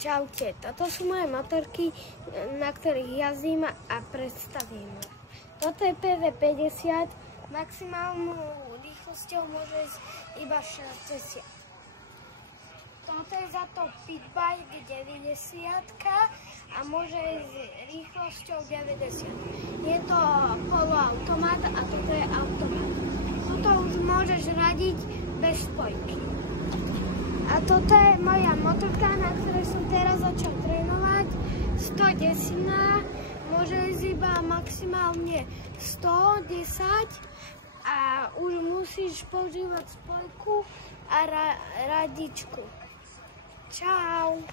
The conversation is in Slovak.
Čaute, toto sú moje motorky, na ktorých jazdím a predstavím. Toto je PV50, maximálnou rýchlosťou môže ísť iba 60. Toto je za to Pitbike 90 a môže ísť rýchlosťou 90. Je to poloautomat a toto je automat. Toto už môžeš radiť bez spojky. A toto je moja motorka, na ktorej som teraz začal trénovať. 110, môže ísť iba maximálne 110 a už musíš používať spojku a radičku. Čau!